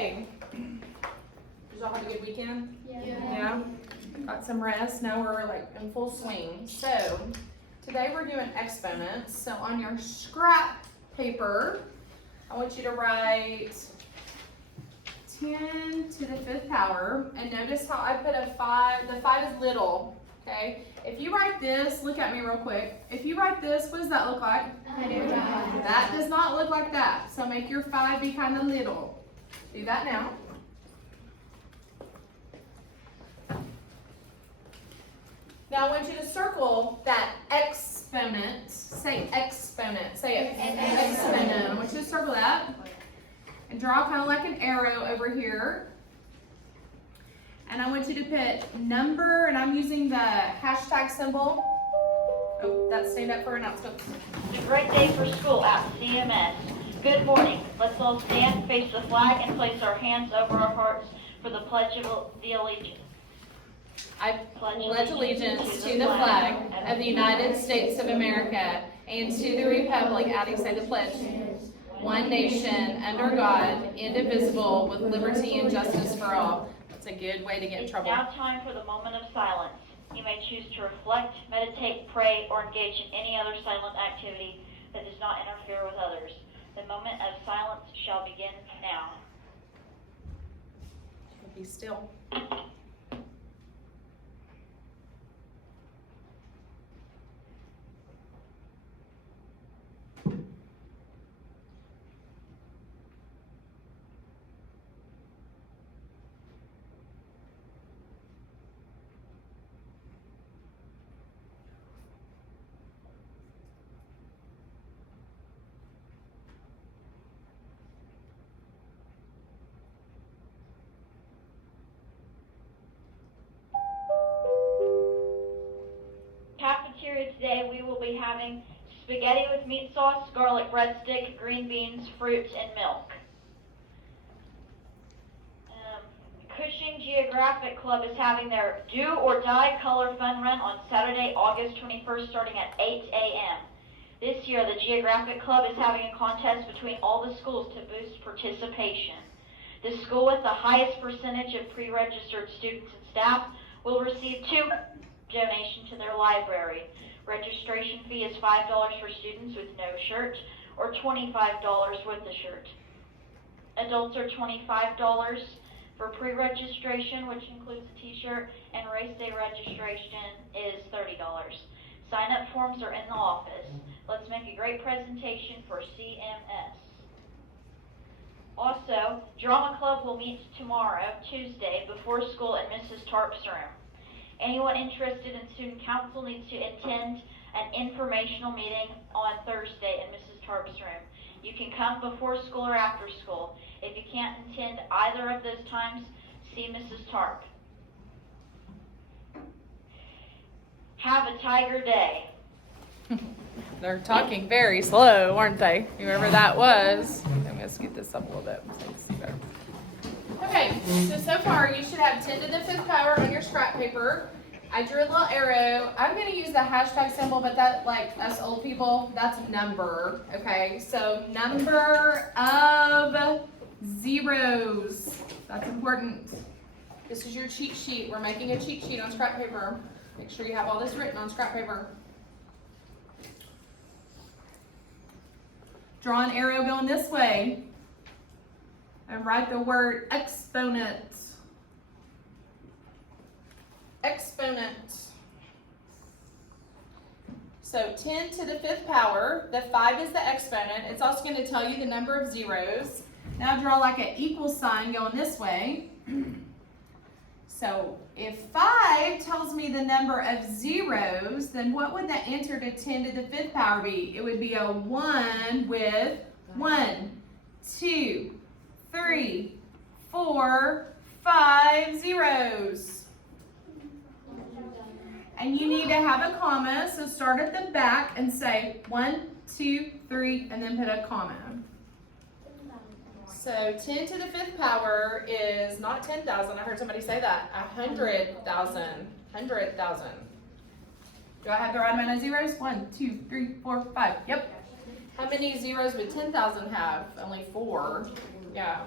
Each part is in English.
Okay. Did y'all have a good weekend? Yeah. Got some rest. Now we're like in full swing. So today we're doing exponents. So on your scrap paper, I want you to write 10 to the 5th power. And notice how I put a 5. The 5 is little. Okay. If you write this, look at me real quick. If you write this, what does that look like? That does not look like that. So make your 5 be kind of little. Do that now. Now I want you to circle that exponent. Say exponent. Say it. Exponent. I want you to circle that. And draw kind of like an arrow over here. And I want you to put number, and I'm using the hashtag symbol. Oh, that's stand up for announcements. It's a great day for school at CMS. Good morning. Let's all stand, face the flag, and place our hands over our hearts for the Pledge of the Allegiance. I pledge allegiance to the flag of the United States of America and to the republic, Addie, say the pledge. One nation, under God, indivisible, with liberty and justice for all. It's a good way to get in trouble. It's now time for the moment of silence. You may choose to reflect, meditate, pray, or engage in any other silent activity that does not interfere with others. The moment of silence shall begin now. Be still. Cafeteria today, we will be having spaghetti with meat sauce, garlic breadstick, green beans, fruit, and milk. Cushing Geographic Club is having their Do or Die Color Fun Run on Saturday, August 21st, starting at 8 a.m. This year, the Geographic Club is having a contest between all the schools to boost participation. The school with the highest percentage of pre-registered students and staff will receive 2 donation to their library. Registration fee is $5 for students with no shirt or $25 with the shirt. Adults are $25 for pre-registration, which includes a t-shirt, and race day registration is $30. Sign-up forms are in the office. Let's make a great presentation for CMS. Also, Drama Club will meet tomorrow, Tuesday, before school in Mrs. Tarp's room. Anyone interested in student council needs to attend an informational meeting on Thursday in Mrs. Tarp's room. You can come before school or after school. If you can't attend either of those times, see Mrs. Tarp. Have a Tiger Day. They're talking very slow, aren't they? Whoever that was. Let me just get this up a little bit. So you can see better. Okay, so far you should have 10 to the 5th power on your scrap paper. I drew a little arrow. I'm going to use the hashtag symbol, but that, like us old people, that's number. Okay, so number of zeros. That's important. This is your cheat sheet. We're making a cheat sheet on scrap paper. Make sure you have all this written on scrap paper. Draw an arrow going this way. And write the word exponent. Exponent. So 10 to the 5th power, the 5 is the exponent. It's also going to tell you the number of zeros. Now draw like an equal sign going this way. So if 5 tells me the number of zeros, then what would the answer to 10 to the 5th power be? It would be a 1 with 1, 2, 3, 4, 5 zeros. And you need to have a comma, so start at the back and say 1, 2, 3, and then put a comma. So 10 to the 5th power is not 10,000. I heard somebody say that. 100,000. 100,000. Do I have the right amount of zeros? 1, 2, 3, 4, 5. Yep. How many zeros would 10,000 have? Only 4. Yeah.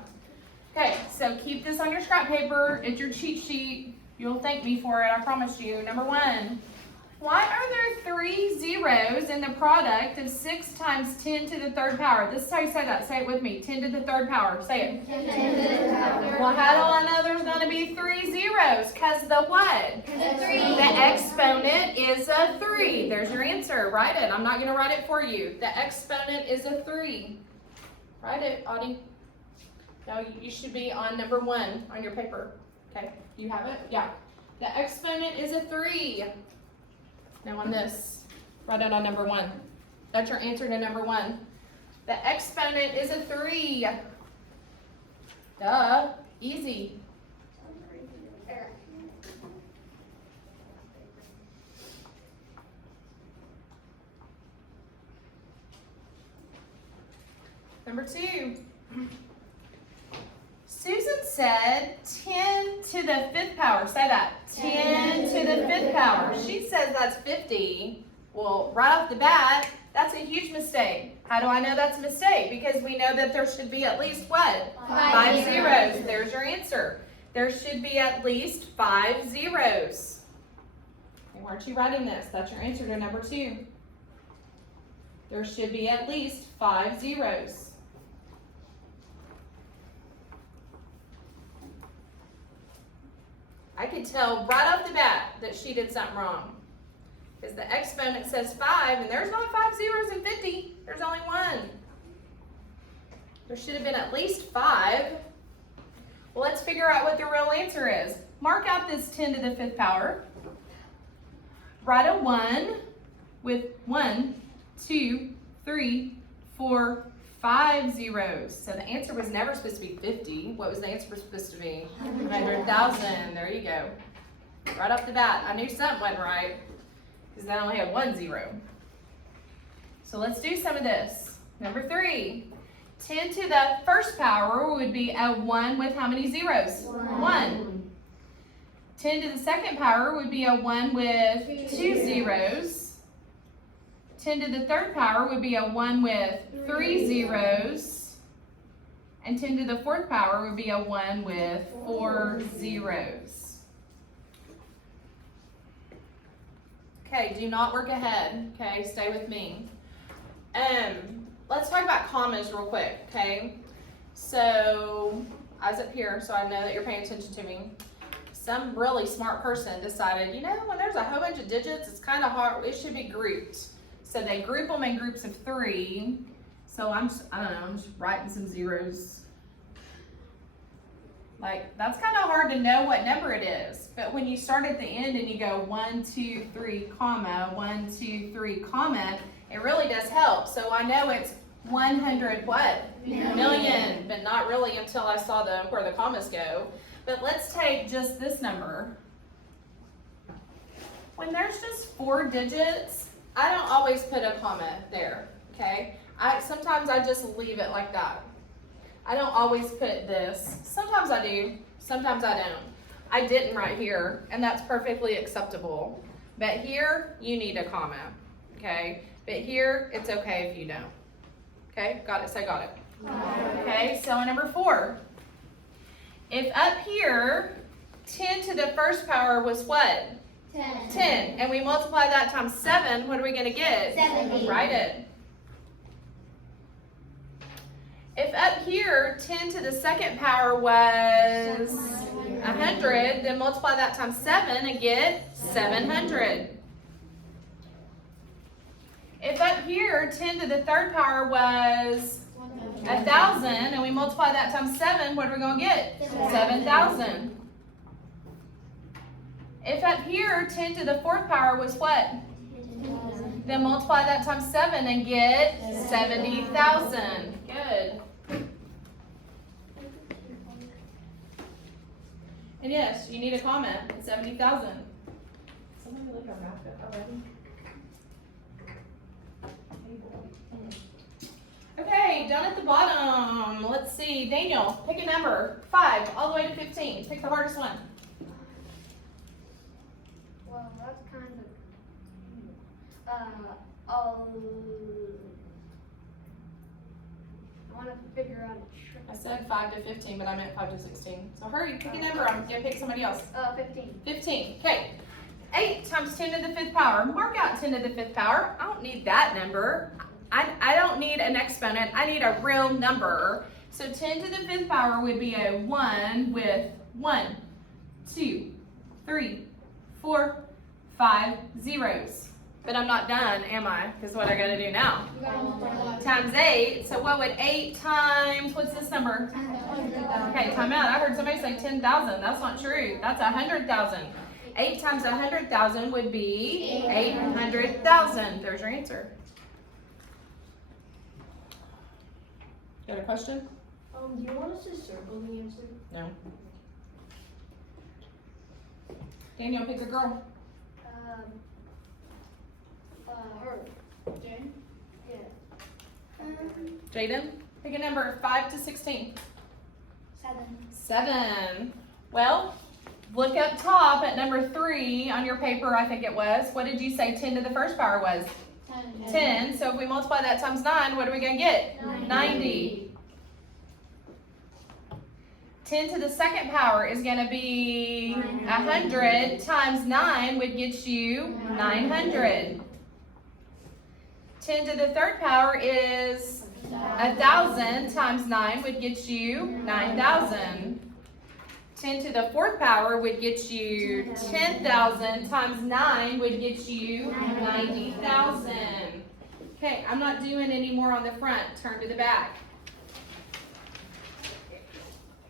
Okay, so keep this on your scrap paper. It's your cheat sheet. You'll thank me for it, I promise you. Number 1. Why are there 3 zeros in the product of 6 times 10 to the 3rd power? This is how you say that. Say it with me. 10 to the 3rd power. Say it. 10 to the 3rd. Well, how do I know there's going to be 3 zeros? Because the what? The 3. The exponent is a 3. There's your answer. Write it. I'm not going to write it for you. The exponent is a 3. Write it, Audie. No, you should be on number 1 on your paper. Okay, you have it? Yeah. The exponent is a 3. Now on this, write it on number 1. That's your answer to number 1. The exponent is a 3. Duh, easy. Number 2. Susan said 10 to the 5th power. Say that. 10 to the 5th power. She says that's 50. Well, right off the bat, that's a huge mistake. How do I know that's a mistake? Because we know that there should be at least what? 5 zeros. There's your answer. There should be at least 5 zeros. And why aren't you writing this? That's your answer to number 2. There should be at least 5 zeros. I could tell right off the bat that she did something wrong. Because the exponent says 5, and there's not 5 zeros in 50. There's only 1. There should have been at least 5. Well, let's figure out what the real answer is. Mark out this 10 to the 5th power. Write a 1 with 1, 2, 3, 4, 5 zeros. So the answer was never supposed to be 50. What was the answer supposed to be? 100,000. There you go. Right off the bat, I knew something wasn't right because I only had 1 zero. So let's do some of this. Number 3. 10 to the 1st power would be a 1 with how many zeros? 1. 10 to the 2nd power would be a 1 with 2 zeros. 10 to the 3rd power would be a 1 with 3 zeros. And 10 to the 4th power would be a 1 with 4 zeros. Okay, do not work ahead. Okay, stay with me. Let's talk about commas real quick, okay? So, eyes up here so I know that you're paying attention to me. Some really smart person decided, you know, when there's a whole bunch of digits, it's kind of hard, it should be grouped. So they group them in groups of 3. So I don't know, I'm just writing some zeros. Like, that's kind of hard to know what number it is. But when you start at the end and you go 1, 2, 3, comma, 1, 2, 3, comma, it really does help. So I know it's 100 what? Million. But not really until I saw where the commas go. But let's take just this number. When there's just 4 digits, I don't always put a comma there, okay? Sometimes I just leave it like that. I don't always put this. Sometimes I do, sometimes I don't. I didn't right here, and that's perfectly acceptable. But here, you need a comma, okay? But here, it's okay if you don't. Okay, got it, say got it. Okay, so number 4. If up here, 10 to the 1st power was what? 10. And we multiply that times 7, what are we going to get? 70. Write it. If up here, 10 to the 2nd power was 100, then multiply that times 7 and get 700. If up here, 10 to the 3rd power was 1,000, and we multiply that times 7, what are we going to get? 7,000. If up here, 10 to the 4th power was what? Then multiply that times 7 and get 70,000. Good. And yes, you need a comment. 70,000. Somebody look at math already. Okay, down at the bottom, let's see. Daniel, pick a number. 5 all the way to 15. Pick the hardest one. Well, that's kind of, I want to figure out I said 5 to 15, but I meant 5 to 16. So hurry, pick a number. I'm gonna pick somebody else. 15. 15. Okay. 8 times 10 to the 5th power. Mark out 10 to the 5th power. I don't need that number. I don't need an exponent. I need a real number. So 10 to the 5th power would be a 1 with 1, 2, 3, 4, 5 zeros. But I'm not done, am I? Because what I gotta do now? Times 8. So what would 8 times, what's this number? Okay, time out. I heard somebody say 10,000. That's not true. That's 100,000. 8 times 100,000 would be 800,000. There's your answer. Got a question? Do you want us to circle the answer? No. Daniel, pick a girl. Her. Jane? Yeah. Jaden, pick a number 5 to 16. 7. 7. Well, look up top at number 3 on your paper, I think it was. What did you say 10 to the 1st power was? 10. So if we multiply that times 9, what are we going to get? 90. 10 to the 2nd power is going to be 100 times 9 would get you 900. 10 to the 3rd power is 1,000 times 9 would get you 9,000. 10 to the 4th power would get you 10,000 times 9 would get you 90,000. Okay, I'm not doing any more on the front. Turn to the back.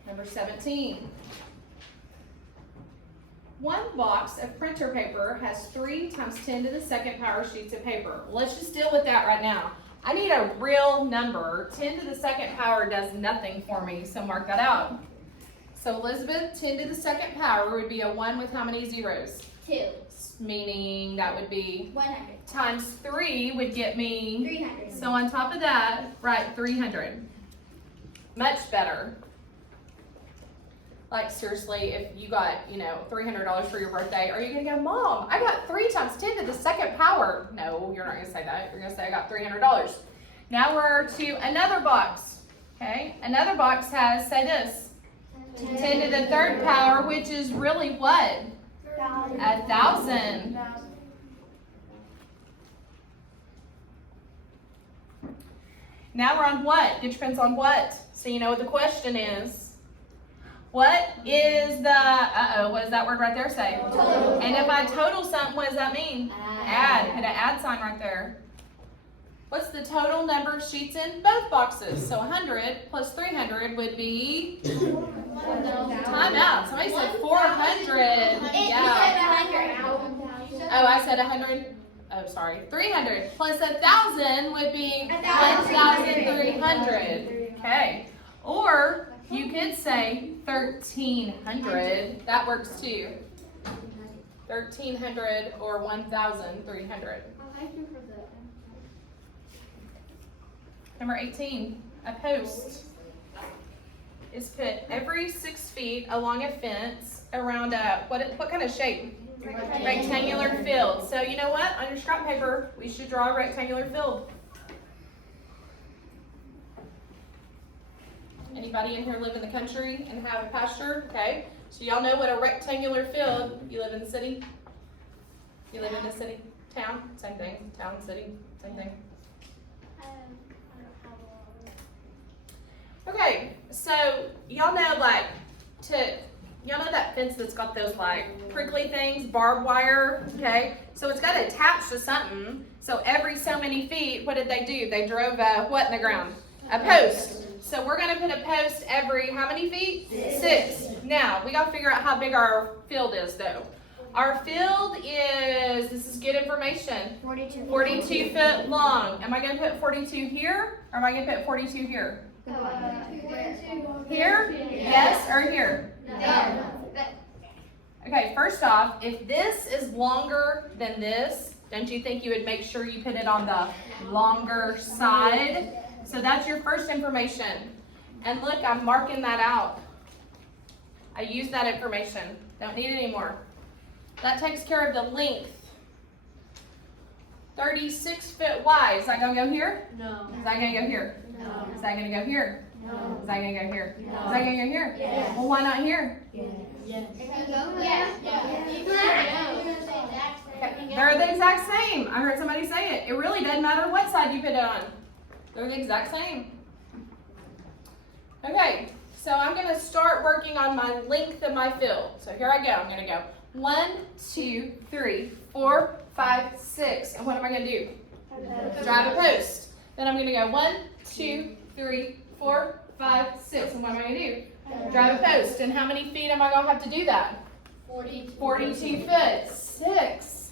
Number 17. One box of printer paper has 3 times 10 to the 2nd power sheets of paper. Let's just deal with that right now. I need a real number. 10 to the 2nd power does nothing for me, so mark that out. So Elizabeth, 10 to the 2nd power would be a 1 with how many zeros? 2. Meaning that would be 100. times 3 would get me, 300. so on top of that, write 300. Much better. Like seriously, if you got, $300 for your birthday, are you gonna go, Mom, I got 3 times 10 to the 2nd power? No, you're not gonna say that. You're gonna say I got $300. Now we're to another box, okay? Another box has, say this, 10 to the 3rd power, which is really what? 1,000. Now we're on what? Get your pencil on what? So you know what the question is. What is the, what does that word right there say? Total. And if I total something, what does that mean? Add. Put an add sign right there. What's the total number of sheets in both boxes? So 100 plus 300 would be, time out. Somebody said 400. Yeah. Oh, I said 100. Oh, sorry. 300 plus 1,000 would be 1,300. Okay. Or you could say 1,300. That works too. 1,300 or 1,300. Number 18, a post is put every 6 feet along a fence around a, what kind of shape? Rectangular field. So you know what? On your scrap paper, we should draw a rectangular field. Anybody in here live in the country and have a pasture? Okay. So y'all know what a rectangular field, you live in the city? You live in the city? Town? Same thing. Town, city, same thing. Okay, so y'all know y'all know that fence that's got those prickly things, barbed wire, okay? So it's got to attach to something. So every so many feet, what did they do? They drove what in the ground? A post. So we're gonna put a post every how many feet? 6. Now, we gotta figure out how big our field is though. Our field is, this is good information, 42 foot long. Am I gonna put 42 here, or am I gonna put 42 here? Here? Yes, or here? Okay, first off, if this is longer than this, don't you think you would make sure you put it on the longer side? So that's your first information. And look, I'm marking that out. I use that information. Don't need it anymore. That takes care of the length. 36 foot wide. Is that gonna go here? No. Is that gonna go here? No. Is that gonna go here? No. Is that gonna go here? No. Is that gonna go here? Yes. Well, why not here? Yes. They're the exact same. I heard somebody say it. It really doesn't matter what side you put it on. They're the exact same. Okay, so I'm gonna start working on my length of my fill. So here I go. I'm gonna go 1, 2, 3, 4, 5, 6. And what am I gonna do? Drive a post. Then I'm gonna go 1, 2, 3, 4, 5, 6. And what am I gonna do? Drive a post. And how many feet am I gonna have to do that? 42 feet. 6.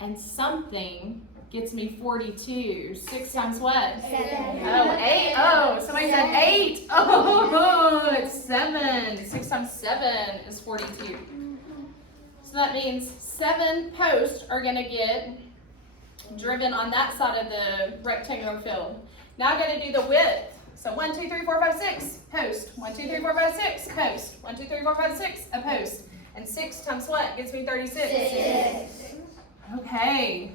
And something gets me 42. 6 times what? 7. Oh, 8. Oh, somebody said 8. Oh, it's 7. 6 times 7 is 42. So that means 7 posts are going to get driven on that side of the rectangular field. Now I'm going to do the width. So 1, 2, 3, 4, 5, 6, post. 1, 2, 3, 4, 5, 6, post. 1, 2, 3, 4, 5, 6, a post. And 6 times what gets me 36? 6. Okay.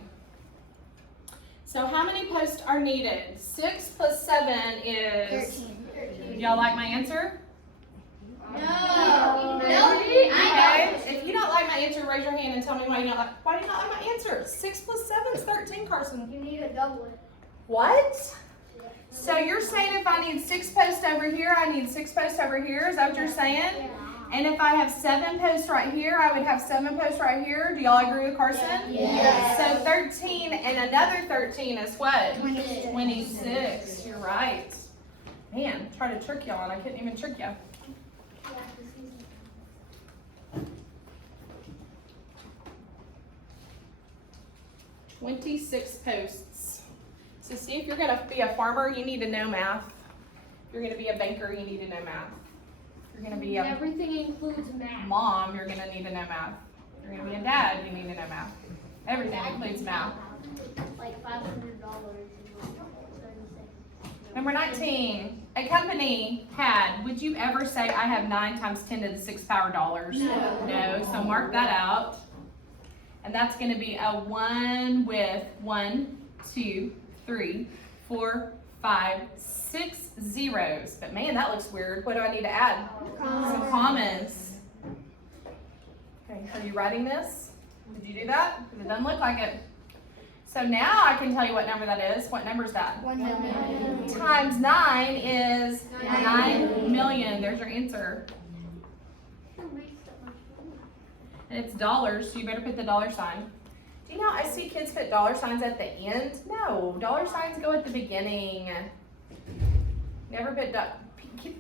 So how many posts are needed? 6 plus 7 is... 13. Y'all like my answer? No. Okay. If you don't like my answer, raise your hand and tell me why you don't like. Why do you not like my answer? 6 plus 7 is 13, Carson. You need to double it. What? So you're saying if I need 6 posts over here, I need 6 posts over here? Is that what you're saying? And if I have 7 posts right here, I would have 7 posts right here. Do y'all agree with Carson? Yes. So 13 and another 13 is what? 26. 26. You're right. Man, try to trick y'all and I couldn't even trick you. 26 posts. So see, if you're going to be a farmer, you need to know math. If you're going to be a banker, you need to know math. If you're going to be a Everything includes math. mom, you're going to need to know math. If you're going to be a dad, you need to know math. Everything includes math. Like $500. Number 19, a company had, would you ever say I have 9 times 10 to the 6th power dollars? No. No, so mark that out. And that's going to be a 1 with 1, 2, 3, 4, 5, 6 zeros. But man, that looks weird. What do I need to add? Some commas. Okay, are you writing this? Did you do that? Because it doesn't look like it. So now I can tell you what number that is. What number is that? 1 million. Times 9 is 9 million. There's your answer. And it's dollars, so you better put the dollar sign. Do you know I see kids put dollar signs at the end? No, dollar signs go at the beginning. Never put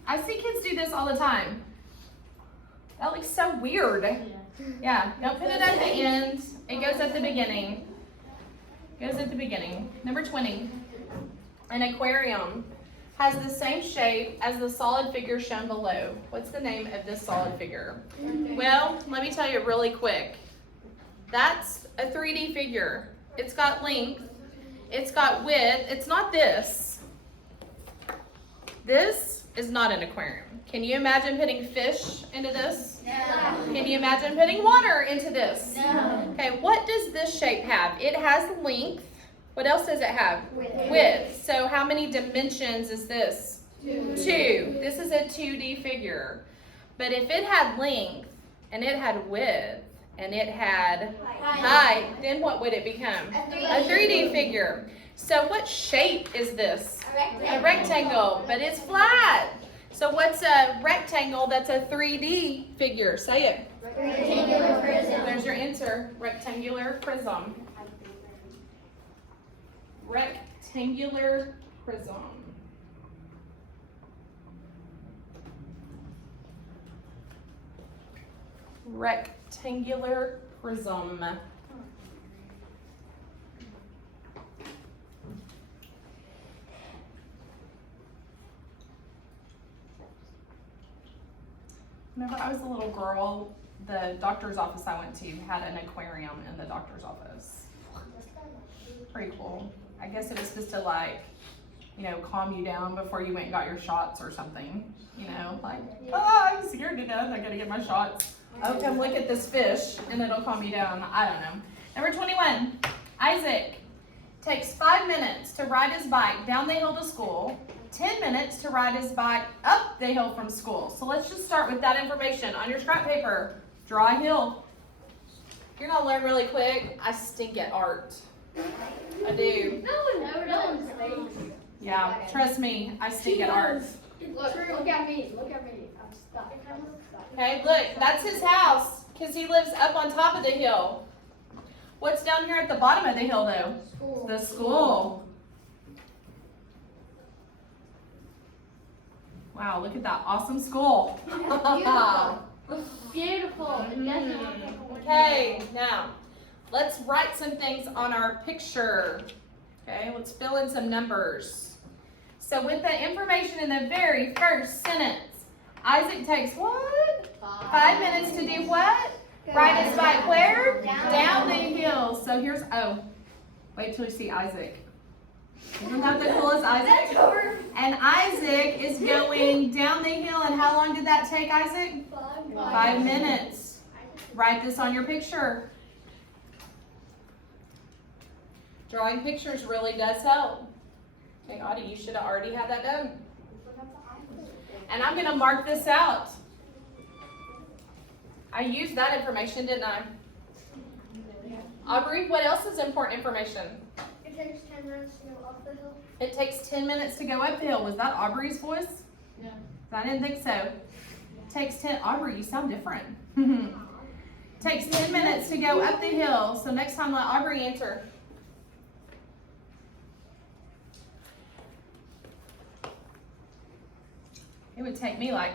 I see kids do this all the time. That looks so weird. Yeah, don't put it at the end. It goes at the beginning. Goes at the beginning. Number 20. An aquarium has the same shape as the solid figure shown below. What's the name of this solid figure? Well, let me tell you really quick. That's a 3D figure. It's got length. It's got width. It's not this. This is not an aquarium. Can you imagine putting fish into this? No. Can you imagine putting water into this? No. Okay, what does this shape have? It has length. What else does it have? Width. Width. So how many dimensions is this? 2. 2. This is a 2D figure. But if it had length, and it had width, and it had height, then what would it become? A 3D figure. So what shape is this? A rectangle, but it's flat. So what's a rectangle that's a 3D figure? Say it. Rectangular prism. There's your answer. Rectangular prism. Rectangular prism. Rectangular prism. Whenever I was a little girl, the doctor's office I went to had an aquarium in the doctor's office. Pretty cool. I guess it was supposed to, like, you know, calm you down before you went and got your shots or something. You know, like, I'm scared to death, I gotta get my shots. Oh, come look at this fish and it'll calm you down. I don't know. Number 21, Isaac takes 5 minutes to ride his bike down the hill to school 10 minutes to ride his bike up the hill from school. So let's just start with that information. On your scrap paper, draw a hill. You're gonna learn really quick. I stink at art. I do. No one knows. Yeah, trust me, I stink at art. Look at me. Look at me. I'm stuck. Okay, look, that's his house because he lives up on top of the hill. What's down here at the bottom of the hill though? School. The school. Wow, look at that awesome school. Beautiful. It does not take away. Okay, now let's write some things on our picture. Okay, let's fill in some numbers. So with the information in the very first sentence, Isaac takes what? 5 minutes to do what? Ride his bike where? Down the hill. So here's, oh, wait till you see Isaac. Isn't that the coolest Isaac? And Isaac is going down the hill, and how long did that take, Isaac? 5 minutes. Write this on your picture. Drawing pictures really does help. Okay, Audie, you should have already had that done. And I'm going to mark this out. I used that information, didn't I? Aubrey, what else is important information? It takes 10 minutes to go up the hill. It takes 10 minutes to go up the hill. Was that Aubrey's voice? Yeah. I didn't think so. Takes 10, Aubrey, you sound different. Takes 10 minutes to go up the hill. So next time let Aubrey answer. It would take me like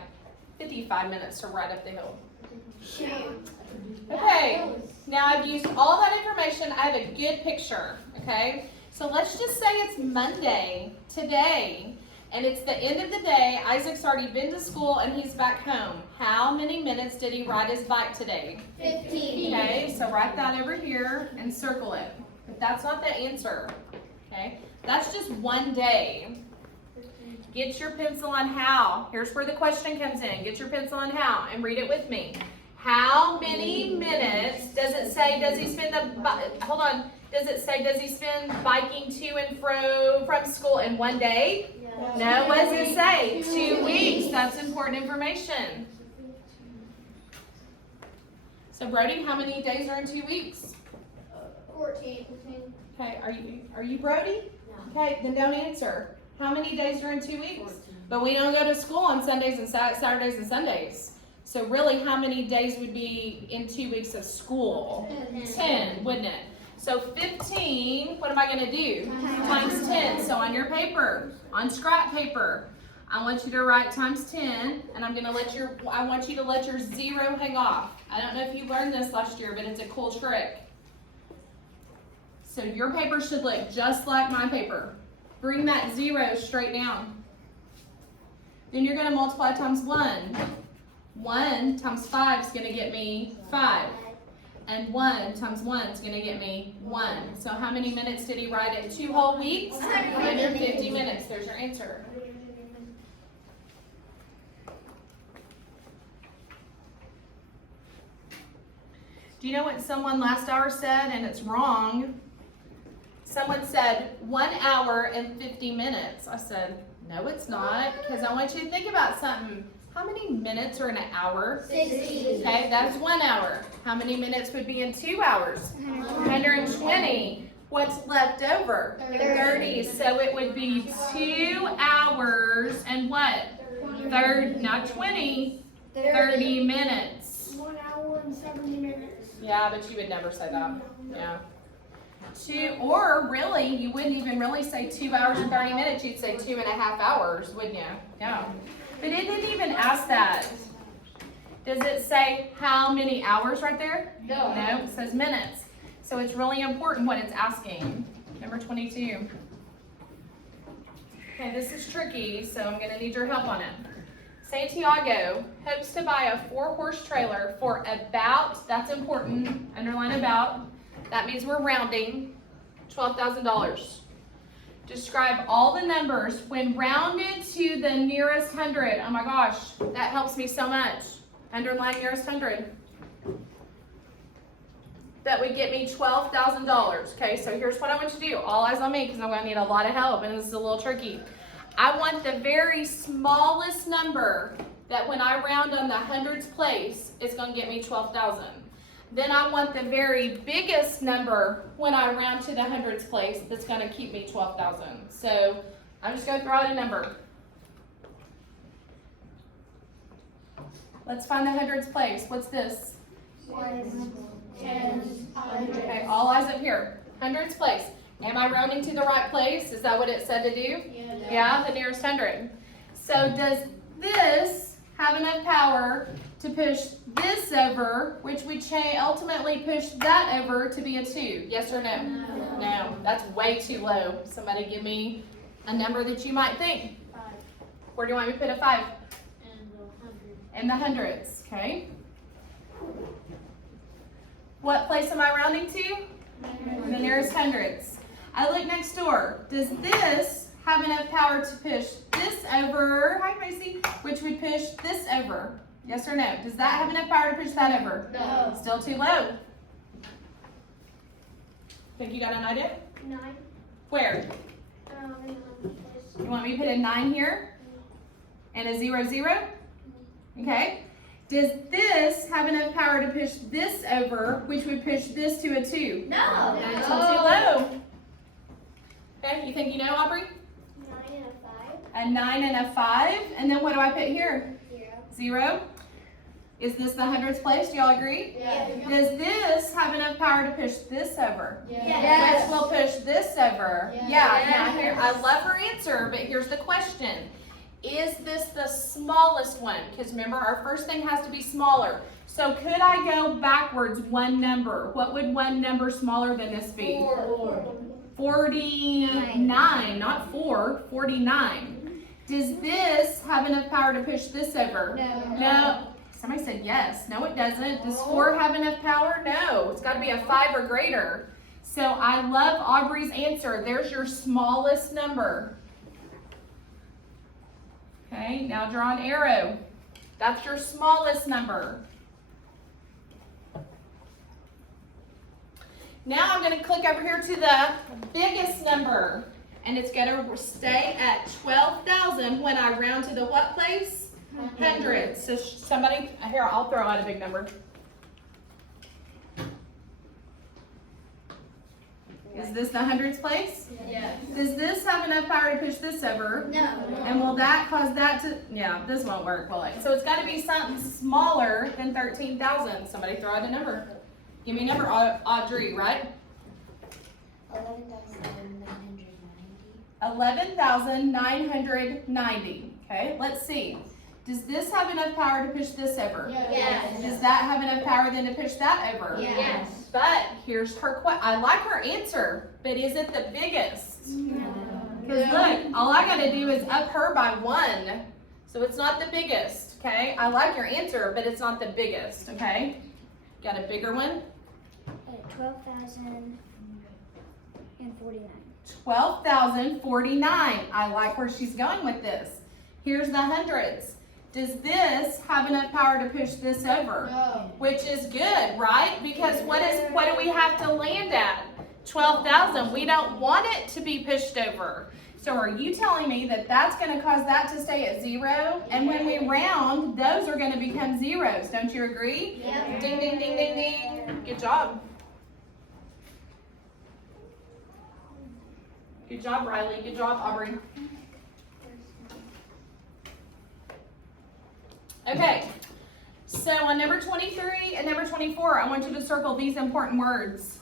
55 minutes to ride up the hill. Okay, now I've used all that information. I have a good picture, okay? So let's just say it's Monday today, and it's the end of the day. Isaac's already been to school, and he's back home. How many minutes did he ride his bike today? 15. Okay, so write that over here and circle it. But that's not the answer, okay? That's just one day. Get your pencil on how. Here's where the question comes in. Get your pencil on how and read it with me. How many minutes does it say does he spend hold on, does it say does he spend biking to and fro from school in one day? No, what does it say? 2 weeks. That's important information. So Brody, how many days are in 2 weeks? 14. Okay, are you Brody? Okay, then don't answer. How many days are in 2 weeks? But we don't go to school on Sundays and Saturdays and Sundays. So really, how many days would be in 2 weeks of school? 10, wouldn't it? So 15, what am I going to do? Times 10. So on your paper, on scrap paper, I want you to write times 10, and I want you to let your zero hang off. I don't know if you learned this last year, but it's a cool trick. So your paper should look just like my paper. Bring that zero straight down. Then you're going to multiply times 1. 1 times 5 is going to get me 5. And 1 times 1 is going to get me 1. So how many minutes did he ride in 2 whole weeks? 150 minutes. There's your answer. Do you know what someone last hour said, and it's wrong? Someone said 1 hour and 50 minutes. I said, no, it's not, because I want you to think about something. How many minutes are in an hour? 60. Okay, that's 1 hour. How many minutes would be in 2 hours? 120. What's left over? 30. So it would be 2 hours and what? Not 20, 30 minutes. 1 hour and 70 minutes. Yeah, but you would never say that. Yeah. Or really, you wouldn't even really say 2 hours and 30 minutes. You'd say 2.5 hours, wouldn't you? Yeah. But it didn't even ask that. Does it say how many hours right there? No. No, it says minutes. So it's really important what it's asking. Number 22. Okay, this is tricky, so I'm going to need your help on it. Santiago hopes to buy a 4-horse trailer for about, that's important, underline about, that means we're rounding, $12,000. Describe all the numbers when rounded to the nearest hundred. Oh my gosh, that helps me so much. Underline nearest hundred. That would get me $12,000. Okay, so here's what I want you to do. All eyes on me because I'm going to need a lot of help, and this is a little tricky. I want the very smallest number that when I round on the hundreds place, it's going to get me 12,000. Then I want the very biggest number when I round to the hundreds place that's going to keep me 12,000. So I'm just going to throw out a number. Let's find the hundreds place. What's this? 1, 10, 100. Okay, all eyes up here. Hundreds place. Am I rounding to the right place? Is that what it said to do? Yeah, the nearest hundred. So does this have enough power to push this over, which would ultimately push that over to be a 2? Yes or no? No, that's way too low. Somebody give me a number that you might think. 5. Where do you want me to put a 5? And 100. In the hundreds, okay? What place am I rounding to? The nearest hundreds. I look next door. Does this have enough power to push this over? Hi, Gracie. Which would push this over? Yes or no? Does that have enough power to push that over? No. Still too low. Think you got an idea? 9. Where? You want me to put a 9 here? And a 0, 0? Okay. Does this have enough power to push this over, which would push this to a 2? No. That's still too low. Okay, you think you know, Aubrey? 9 and a 5. A 9 and a 5. And then what do I put here? 0. 0. Is this the hundreds place? Do y'all agree? Yeah. Does this have enough power to push this over? Yes. Which will push this over? Yes. Yeah. Now here, I love her answer, but here's the question. Is this the smallest one? Because remember, our first thing has to be smaller. So could I go backwards one number? What would one number smaller than this be? 4. 49, not 4, 49. Does this have enough power to push this over? No. Somebody said yes. No, it doesn't. Does 4 have enough power? No. It's got to be a 5 or greater. So I love Aubrey's answer. There's your smallest number. Okay, now draw an arrow. That's your smallest number. Now I'm going to click over here to the biggest number. And it's going to stay at 12,000 when I round to the what place? Hundreds. So somebody, here, I'll throw out a big number. Is this the hundreds place? Yes. Does this have enough power to push this over? No. And will that cause that to, yeah, this won't work, will it? So it's got to be something smaller than 13,000. Somebody throw out a number. Give me a number, Audrey, right? 11,990. 11,990. Okay, let's see. Does this have enough power to push this over? Yes. Does that have enough power then to push that over? Yes. But here's her question. I like her answer, but is it the biggest? Because look, all I got to do is up her by 1. So it's not the biggest, okay? I like your answer, but it's not the biggest, okay? Got a bigger one? 12,049. 12,049. I like where she's going with this. Here's the hundreds. Does this have enough power to push this over? No. Which is good, right? Because what do we have to land at? 12,000. We don't want it to be pushed over. So are you telling me that that's going to cause that to stay at 0? And when we round, those are going to become zeros. Don't you agree? Yep. Ding, ding, ding, ding, ding. Good job. Good job, Riley. Good job, Aubrey. Okay, so on number 23 and number 24, I want you to circle these important words.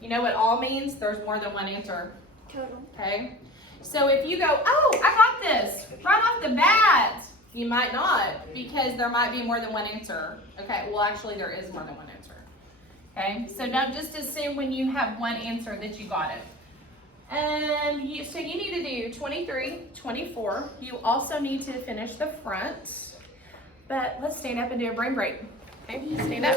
You know what all means? There's more than one answer, Total. okay? So if you go, oh, I got this, right off the bat, you might not, because there might be more than one answer. Okay, well, actually, there is more than one answer. Okay, so don't just assume when you have one answer that you got it. So you need to do 23, 24. You also need to finish the front. But let's stand up and do a brain break. Okay, stand up.